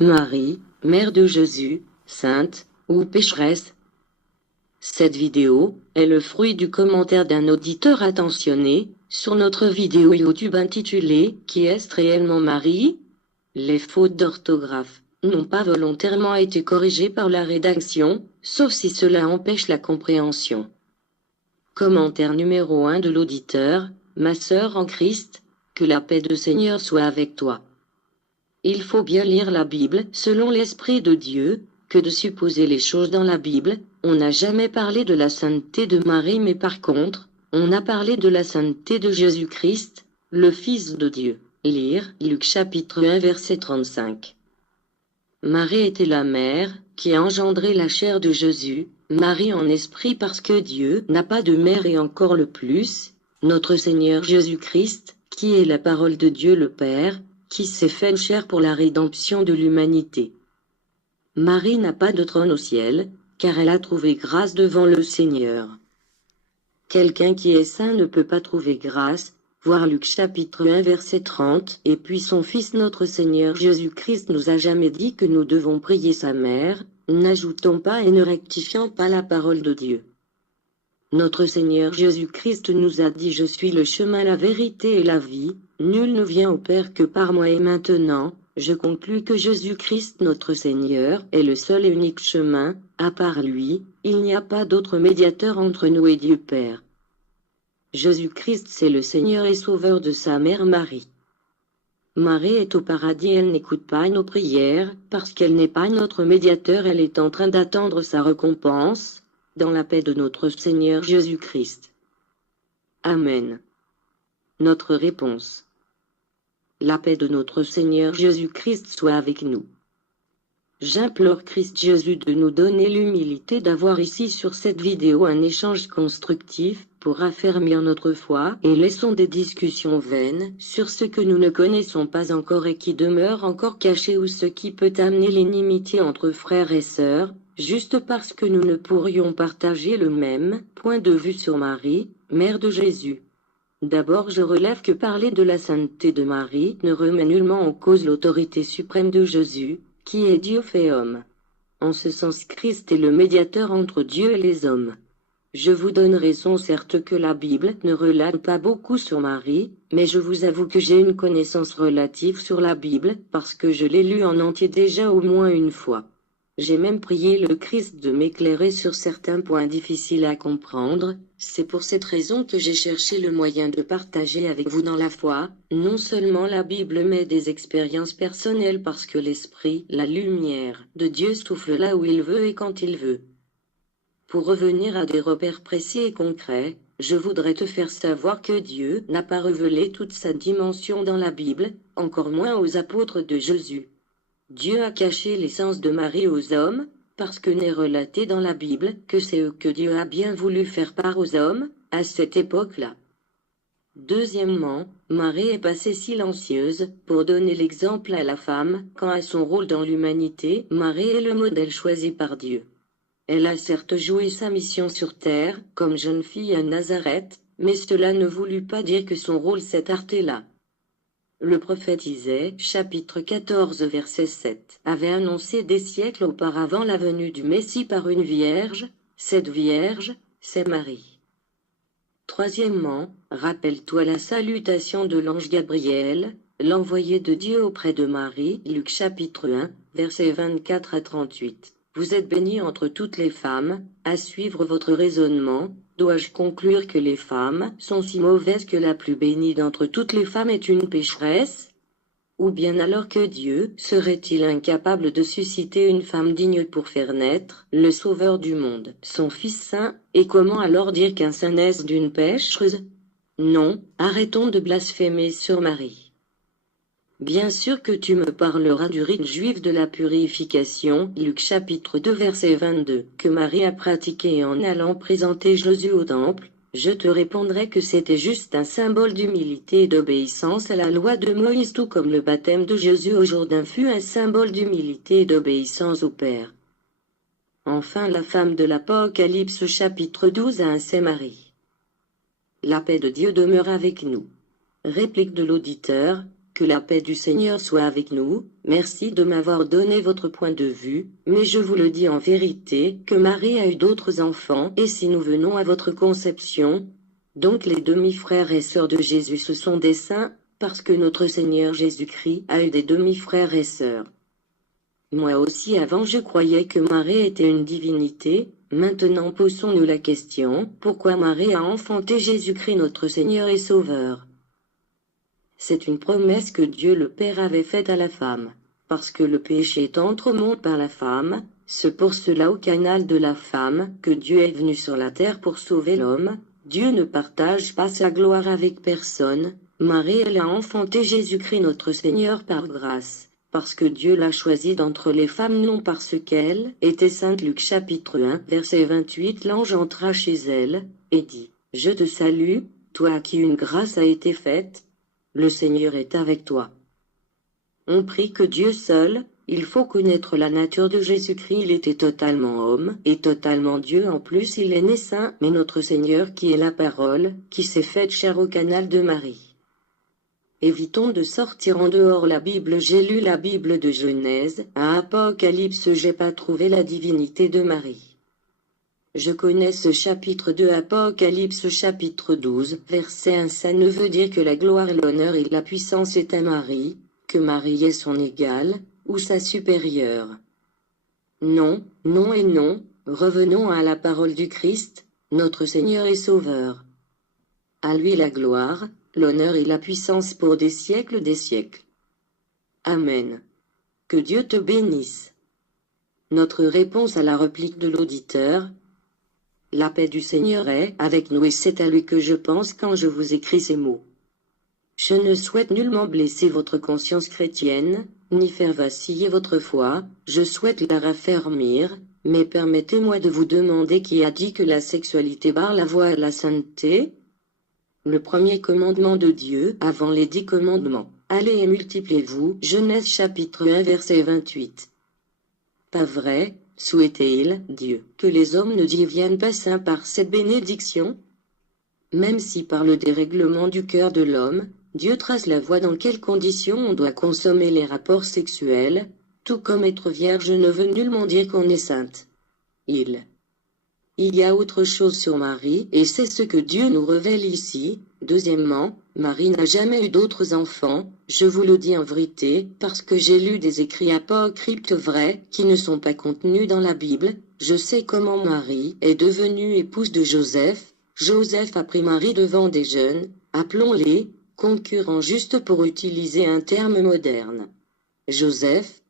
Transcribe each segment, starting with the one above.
Marie, mère de Jésus, sainte ou pécheresse? Cette vidéo est le fruit du commentaire d'un auditeur attentionné sur notre vidéo YouTube intitulée « Qui est réellement Marie ?» Les fautes d'orthographe n'ont pas volontairement été corrigées par la rédaction, sauf si cela empêche la compréhension. Commentaire numéro 1 de l'auditeur: Ma sœur en Christ, que la paix du Seigneur soit avec toi. Il faut bien lire la Bible selon l'Esprit de Dieu, que de supposer les choses dans la Bible. On n'a jamais parlé de la sainteté de Marie, mais par contre, on a parlé de la sainteté de Jésus-Christ, le Fils de Dieu. Lire Luc chapitre 1 verset 35. Marie était la mère qui a engendré la chair de Jésus, Marie en esprit parce que Dieu n'a pas de mère, et encore le plus, notre Seigneur Jésus-Christ, qui est la parole de Dieu le Père, qui s'est fait chair pour la rédemption de l'humanité. Marie n'a pas de trône au ciel, car elle a trouvé grâce devant le Seigneur. Quelqu'un qui est saint ne peut pas trouver grâce, voir Luc chapitre 1 verset 30, et puis son Fils notre Seigneur Jésus-Christ nous a jamais dit que nous devons prier sa mère, n'ajoutons pas et ne rectifions pas la parole de Dieu. Notre Seigneur Jésus-Christ nous a dit « Je suis le chemin, la vérité et la vie, nul ne vient au Père que par moi » et maintenant, je conclus que Jésus-Christ notre Seigneur est le seul et unique chemin, à part lui, il n'y a pas d'autre médiateur entre nous et Dieu Père. Jésus-Christ c'est le Seigneur et Sauveur de sa mère Marie. Marie est au paradis, elle n'écoute pas nos prières, parce qu'elle n'est pas notre médiateur, elle est en train d'attendre sa récompense, dans la paix de notre Seigneur Jésus-Christ. Amen. Notre réponse. La paix de notre Seigneur Jésus-Christ soit avec nous. J'implore Christ Jésus de nous donner l'humilité d'avoir ici sur cette vidéo un échange constructif pour affermir notre foi, et laissons des discussions vaines sur ce que nous ne connaissons pas encore et qui demeure encore caché, ou ce qui peut amener l'inimitié entre frères et sœurs, juste parce que nous ne pourrions partager le même point de vue sur Marie, mère de Jésus. D'abord, je relève que parler de la sainteté de Marie ne remet nullement en cause l'autorité suprême de Jésus, qui est Dieu fait homme. En ce sens, Christ est le médiateur entre Dieu et les hommes. Je vous donne raison certes que la Bible ne relate pas beaucoup sur Marie, mais je vous avoue que j'ai une connaissance relative sur la Bible parce que je l'ai lue en entier déjà au moins une fois. J'ai même prié le Christ de m'éclairer sur certains points difficiles à comprendre. C'est pour cette raison que j'ai cherché le moyen de partager avec vous dans la foi, non seulement la Bible mais des expériences personnelles, parce que l'Esprit, la lumière de Dieu souffle là où il veut et quand il veut. Pour revenir à des repères précis et concrets, je voudrais te faire savoir que Dieu n'a pas révélé toute sa dimension dans la Bible, encore moins aux apôtres de Jésus. Dieu a caché l'essence de Marie aux hommes, parce que n'est relaté dans la Bible que c'est eux que Dieu a bien voulu faire part aux hommes, à cette époque-là. Deuxièmement, Marie est passée silencieuse, pour donner l'exemple à la femme, quant à son rôle dans l'humanité. Marie est le modèle choisi par Dieu. Elle a certes joué sa mission sur terre, comme jeune fille à Nazareth, mais cela ne voulut pas dire que son rôle s'est arrêté là. Le prophète Isaïe, chapitre 14 verset 7, avait annoncé des siècles auparavant la venue du Messie par une vierge. Cette vierge, c'est Marie. Troisièmement, rappelle-toi la salutation de l'ange Gabriel, l'envoyé de Dieu auprès de Marie, Luc chapitre 1, versets 24 à 38. Vous êtes bénie entre toutes les femmes. À suivre votre raisonnement, dois-je conclure que les femmes sont si mauvaises que la plus bénie d'entre toutes les femmes est une pécheresse? Ou bien alors que Dieu serait-il incapable de susciter une femme digne pour faire naître le Sauveur du monde, son Fils saint? Et comment alors dire qu'un saint naisse d'une pécheuse? Non, arrêtons de blasphémer sur Marie. Bien sûr que tu me parleras du rite juif de la purification, Luc chapitre 2 verset 22, que Marie a pratiqué en allant présenter Jésus au temple. Je te répondrai que c'était juste un symbole d'humilité et d'obéissance à la loi de Moïse, tout comme le baptême de Jésus au Jourdain fut un symbole d'humilité et d'obéissance au Père. Enfin, la femme de l'Apocalypse chapitre 12 a un c'est Marie. La paix de Dieu demeure avec nous. Réplique de l'auditeur: Que la paix du Seigneur soit avec nous. Merci de m'avoir donné votre point de vue, mais je vous le dis en vérité que Marie a eu d'autres enfants, et si nous venons à votre conception, donc les demi-frères et sœurs de Jésus ce sont des saints, parce que notre Seigneur Jésus-Christ a eu des demi-frères et sœurs. Moi aussi avant je croyais que Marie était une divinité, maintenant posons-nous la question, pourquoi Marie a enfanté Jésus-Christ notre Seigneur et Sauveur? C'est une promesse que Dieu le Père avait faite à la femme. Parce que le péché entre au monde par la femme, c'est pour cela au canal de la femme que Dieu est venu sur la terre pour sauver l'homme. Dieu ne partage pas sa gloire avec personne. Marie elle a enfanté Jésus-Christ notre Seigneur par grâce, parce que Dieu l'a choisi d'entre les femmes non parce qu'elle était sainte. Luc chapitre 1 verset 28. L'ange entra chez elle, et dit, « Je te salue, toi à qui une grâce a été faite. Le Seigneur est avec toi. » On prie que Dieu seul, il faut connaître la nature de Jésus-Christ. Il était totalement homme et totalement Dieu. En plus il est né saint, mais notre Seigneur qui est la parole, qui s'est faite chair au canal de Marie. Évitons de sortir en dehors la Bible. J'ai lu la Bible de Genèse, à Apocalypse j'ai pas trouvé la divinité de Marie. Je connais ce chapitre 2 Apocalypse chapitre 12, verset 1. Ça ne veut dire que la gloire, l'honneur et la puissance est à Marie, que Marie est son égale, ou sa supérieure. Non, non et non, revenons à la parole du Christ, notre Seigneur et Sauveur. À lui la gloire, l'honneur et la puissance pour des siècles des siècles. Amen. Que Dieu te bénisse. Notre réponse à la réplique de l'auditeur. La paix du Seigneur est avec nous et c'est à lui que je pense quand je vous écris ces mots. Je ne souhaite nullement blesser votre conscience chrétienne, ni faire vaciller votre foi, je souhaite la raffermir, mais permettez-moi de vous demander qui a dit que la sexualité barre la voie à la sainteté? Le premier commandement de Dieu avant les 10 commandements. Allez et multipliez-vous. Genèse chapitre 1 verset 28. Pas vrai, souhaitait-il, Dieu, que les hommes ne deviennent pas saints par cette bénédiction? Même si par le dérèglement du cœur de l'homme, Dieu trace la voie dans quelles conditions on doit consommer les rapports sexuels, tout comme être vierge ne veut nullement dire qu'on est sainte. Il y a autre chose sur Marie, et c'est ce que Dieu nous révèle ici. Deuxièmement, Marie n'a jamais eu d'autres enfants, je vous le dis en vérité, parce que j'ai lu des écrits apocryphes vrais, qui ne sont pas contenus dans la Bible. Je sais comment Marie est devenue épouse de Joseph. Joseph a pris Marie devant des jeunes, appelons-les, concurrents juste pour utiliser un terme moderne. Joseph,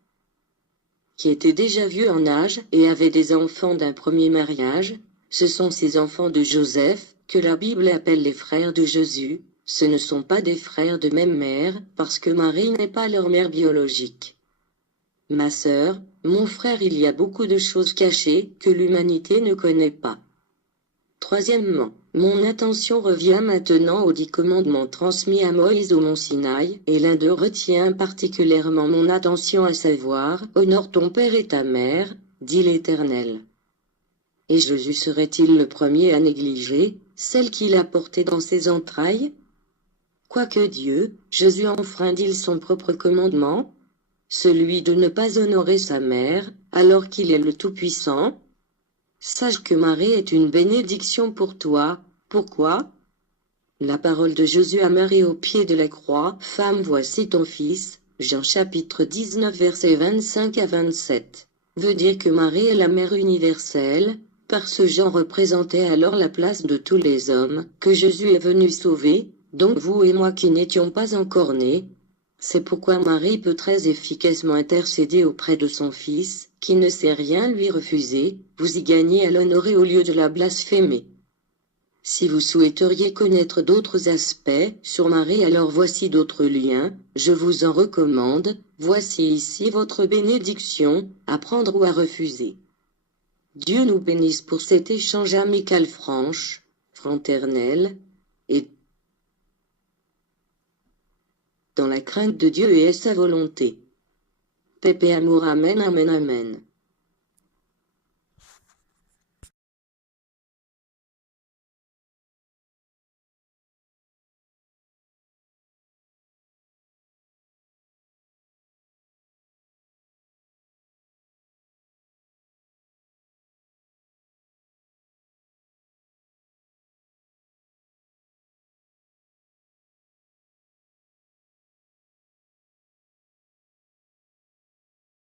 qui était déjà vieux en âge et avait des enfants d'un premier mariage, ce sont ces enfants de Joseph, que la Bible appelle les frères de Jésus. Ce ne sont pas des frères de même mère, parce que Marie n'est pas leur mère biologique. Ma sœur, mon frère, il y a beaucoup de choses cachées que l'humanité ne connaît pas. Troisièmement, mon attention revient maintenant aux 10 commandements transmis à Moïse au mont Sinaï, et l'un d'eux retient particulièrement mon attention, à savoir, « Honore ton père et ta mère », dit l'Éternel. Et Jésus serait-il le premier à négliger celle qu'il a portée dans ses entrailles? Quoique Dieu, Jésus enfreint-il son propre commandement, celui de ne pas honorer sa mère, alors qu'il est le Tout-Puissant? Sache que Marie est une bénédiction pour toi. Pourquoi? La parole de Jésus à Marie au pied de la croix. Femme, voici ton fils. Jean chapitre 19 versets 25 à 27. Veut dire que Marie est la mère universelle, parce Jean représentait alors la place de tous les hommes, que Jésus est venu sauver, donc vous et moi qui n'étions pas encore nés. C'est pourquoi Marie peut très efficacement intercéder auprès de son Fils, qui ne sait rien lui refuser, vous y gagnez à l'honorer au lieu de la blasphémer. Si vous souhaiteriez connaître d'autres aspects sur Marie, alors voici d'autres liens, je vous en recommande, voici ici votre bénédiction, à prendre ou à refuser. Dieu nous bénisse pour cet échange amical fraternel, et dans la crainte de Dieu et à sa volonté. Paix et amour, amen, amen, amen.